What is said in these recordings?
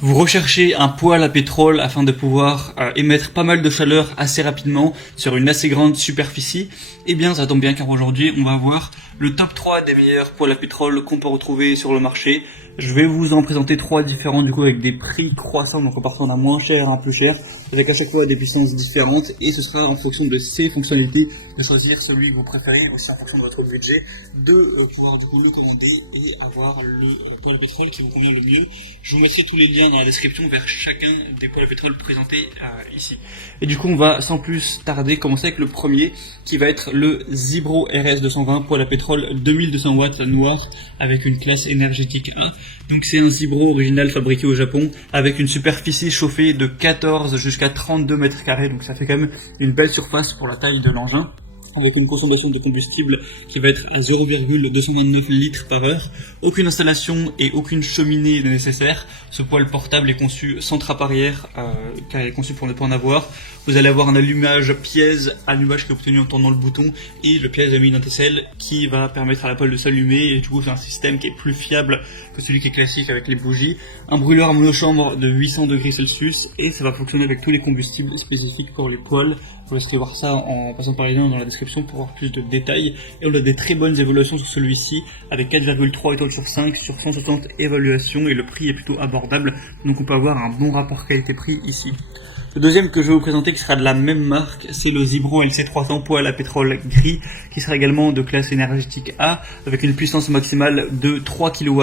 Vous recherchez un poêle à pétrole afin de pouvoir émettre pas mal de chaleur assez rapidement sur une assez grande superficie. Eh bien, ça tombe bien car aujourd'hui, on va voir le top 3 des meilleurs poêles à pétrole qu'on peut retrouver sur le marché. Je vais vous en présenter 3 différents du coup avec des prix croissants, donc en partant d'un moins cher à un plus cher, avec à chaque fois des puissances différentes, et ce sera en fonction de ces fonctionnalités de choisir celui que vous préférez, aussi en fonction de votre budget, de pouvoir du coup le commander et avoir le poêle à pétrole qui vous convient le mieux. Je vous mettrai tous les liens dans la description vers chacun des poêles à pétrole présentés ici. Et du coup, on va sans plus tarder commencer avec le premier, qui va être le Zibro RS220 poêle à pétrole 2200 watts noir avec une classe énergétique A. Donc c'est un Zibro original fabriqué au Japon avec une superficie chauffée de 14 jusqu'à 32 mètres carrés, donc ça fait quand même une belle surface pour la taille de l'engin, avec une consommation de combustible qui va être à 0,229 litres par heure. Aucune installation et aucune cheminée n'est nécessaire. Ce poêle portable est conçu sans trappe arrière, car il est conçu pour ne pas en avoir. Vous allez avoir un allumage pièce, allumage qui est obtenu en tournant le bouton, et le pièce a mis une anticelle qui va permettre à la poêle de s'allumer, et du coup c'est un système qui est plus fiable que celui qui est classique avec les bougies. Un brûleur à monochambre de 800 degrés Celsius, et ça va fonctionner avec tous les combustibles spécifiques pour les poêles. Vous laisserez voir ça en passant par les liens dans la description pour avoir plus de détails. Et on a des très bonnes évaluations sur celui-ci, avec 4,3 étoiles sur 5 sur 160 évaluations, et le prix est plutôt abordable, donc on peut avoir un bon rapport qualité-prix ici. Le deuxième que je vais vous présenter, qui sera de la même marque, c'est le Zibro LC300 poêle à pétrole gris, qui sera également de classe énergétique A, avec une puissance maximale de 3 kW,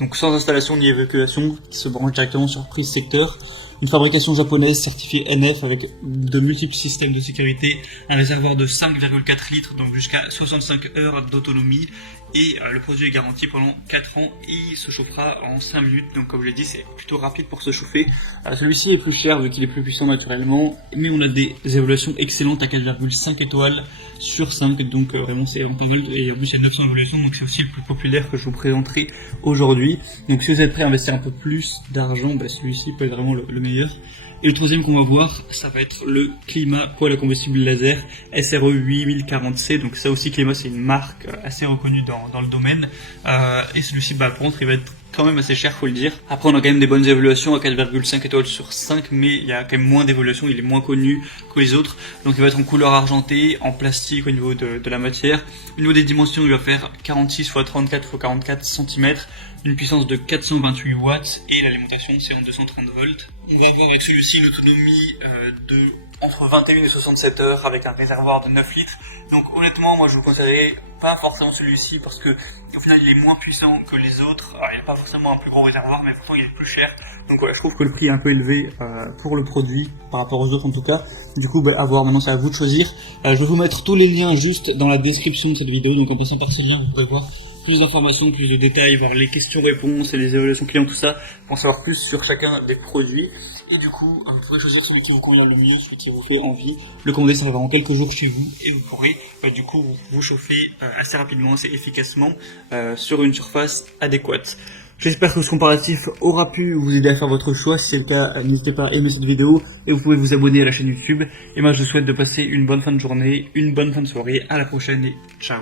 donc sans installation ni évacuation, qui se branche directement sur prise secteur. Une fabrication japonaise certifiée NF avec de multiples systèmes de sécurité, un réservoir de 5,4 litres, donc jusqu'à 65 heures d'autonomie, et le produit est garanti pendant 4 ans et il se chauffera en 5 minutes, donc comme je l'ai dit, c'est plutôt rapide pour se chauffer. Celui-ci est plus cher vu qu'il est plus puissant naturellement, mais on a des évaluations excellentes à 4,5 étoiles sur 5, donc vraiment c'est pas mal, et en plus il y a 900 évaluations, donc c'est aussi le plus populaire que je vous présenterai aujourd'hui. Donc si vous êtes prêt à investir un peu plus d'argent, celui-ci peut être vraiment le meilleur. Et le troisième qu'on va voir, ça va être le Clima poêle à combustible laser SRE 8040C. Donc ça aussi, Clima, c'est une marque assez reconnue dans le domaine. Et celui-ci, par contre, il va être quand même assez cher, faut le dire. Après, on a quand même des bonnes évaluations à 4,5 étoiles sur 5, mais il y a quand même moins d'évaluations, il est moins connu que les autres. Donc il va être en couleur argentée, en plastique au niveau de la matière. Au niveau des dimensions, il va faire 46 x 34 x 44 cm, une puissance de 428 watts, et l'alimentation c'est en 230 volts. On va avoir avec celui-ci une autonomie de entre 21 et 67 heures avec un réservoir de 9 litres. Donc honnêtement, moi je vous conseillerais pas forcément celui-ci parce que au final il est moins puissant que les autres. Alors, il n'y a pas forcément un plus gros réservoir, mais pourtant il est plus cher. Donc voilà, je trouve que le prix est un peu élevé pour le produit par rapport aux autres en tout cas. Du coup, à voir, maintenant c'est à vous de choisir. Je vais vous mettre tous les liens juste dans la description de cette vidéo, donc en passant par ce lien vous pouvez voir plus d'informations, plus de détails, voir les questions-réponses et les évaluations clients, tout ça, pour en savoir plus sur chacun des produits. Et du coup, vous pouvez choisir celui qui vous convient le mieux, celui qui vous fait envie. Le commander, ça arrivera en quelques jours chez vous, et vous pourrez du coup vous chauffer assez rapidement, assez efficacement, sur une surface adéquate. J'espère que ce comparatif aura pu vous aider à faire votre choix. Si c'est le cas, n'hésitez pas à aimer cette vidéo, et vous pouvez vous abonner à la chaîne YouTube. Et moi, je vous souhaite de passer une bonne fin de journée, une bonne fin de soirée. À la prochaine et ciao.